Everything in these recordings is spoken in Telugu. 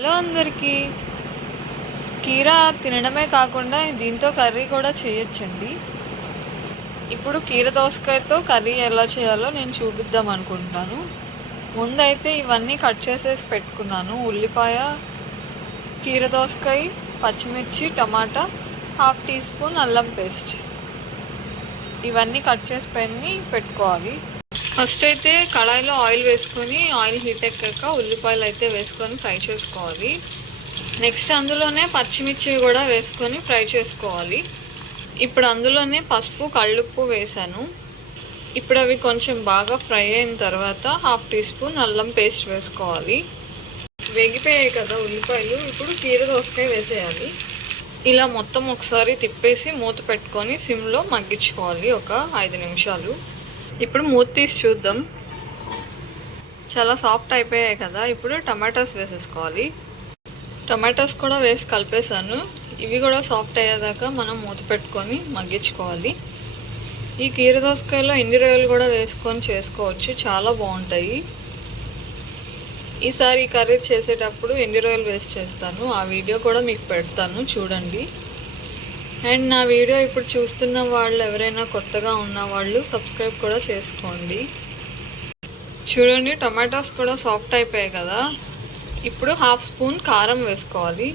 హలో అందరికీ. కీరా తినడమే కాకుండా దీంతో కర్రీ కూడా చేయొచ్చండి. ఇప్పుడు కీర దోసకాయతో కర్రీ ఎలా చేయాలో నేను చూపిద్దాం అనుకుంటున్నాను. ముందైతే ఇవన్నీ కట్ చేసేసి పెట్టుకున్నాను. ఉల్లిపాయ, కీర దోసకాయ, పచ్చిమిర్చి, టమాటా, 1/2 టీ స్పూన్ అల్లం పేస్ట్, ఇవన్నీ కట్ చేసి పెట్టుకోవాలి. ఫస్ట్ అయితే కళాయిలో ఆయిల్ వేసుకొని ఆయిల్ హీట్ ఎక్కాక ఉల్లిపాయలు అయితే వేసుకొని ఫ్రై చేసుకోవాలి. నెక్స్ట్ అందులోనే పచ్చిమిర్చి కూడా వేసుకొని ఫ్రై చేసుకోవాలి. ఇప్పుడు అందులోనే పసుపు, కళ్ళుప్పు వేసాను. ఇప్పుడు అవి కొంచెం బాగా ఫ్రై అయిన తర్వాత 1/2 టీ స్పూన్ అల్లం పేస్ట్ వేసుకోవాలి. వేగిపోయాయి కదా ఉల్లిపాయలు, ఇప్పుడు కీర దోసకాయ వేసేయాలి. ఇలా మొత్తం ఒకసారి తిప్పేసి మూత పెట్టుకొని సిమ్లో మగ్గించుకోవాలి ఒక 5 నిమిషాలు. ఇప్పుడు మూత తీసి చూద్దాం. చాలా సాఫ్ట్ అయిపోయాయి కదా. ఇప్పుడు టమాటాస్ వేసేసుకోవాలి. టమాటాస్ కూడా వేసి కలిపేసాను. ఇవి కూడా సాఫ్ట్ అయ్యేదాకా మనం మూత పెట్టుకొని మగ్గించుకోవాలి. ఈ కీర దోసకాయలో ఎండు రొయ్యలు కూడా వేసుకొని చేసుకోవచ్చు, చాలా బాగుంటాయి. ఈసారి ఈ కర్రీ చేసేటప్పుడు ఎండు రొయ్యలు వేసి చేస్తాను, ఆ వీడియో కూడా మీకు పెడతాను, చూడండి. అండ్ నా వీడియో ఇప్పుడు చూస్తున్న వాళ్ళు ఎవరైనా కొత్తగా ఉన్న వాళ్ళు సబ్స్క్రైబ్ కూడా చేసుకోండి. చూడండి, టమాటాస్ కూడా సాఫ్ట్ అయిపోయాయి కదా. ఇప్పుడు 1/2 స్పూన్ కారం వేసుకోవాలి.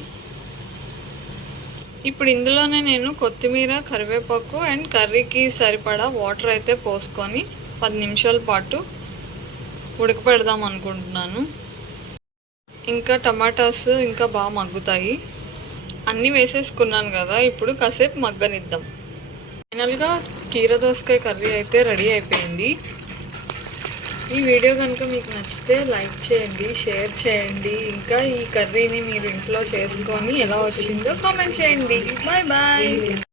ఇప్పుడు ఇందులోనే నేను కొత్తిమీర, కరివేపాకు అండ్ కర్రీకి సరిపడా వాటర్ అయితే పోసుకొని 10 నిమిషాల పాటు ఉడకపెడదాం అనుకుంటున్నాను. ఇంకా టమాటాస్ ఇంకా బాగా మగ్గుతాయి. అన్నీ వేసేసుకున్నాను కదా, ఇప్పుడు కాసేపు మగ్గనిద్దాం. ఫైనల్గా కీర దోసకాయ కర్రీ అయితే రెడీ అయిపోయింది. ఈ వీడియో కనుక మీకు నచ్చితే లైక్ చేయండి, షేర్ చేయండి. ఇంకా ఈ కర్రీని మీరు ఇంట్లో చేసుకొని ఎలా వచ్చిందో కామెంట్ చేయండి. Bye bye.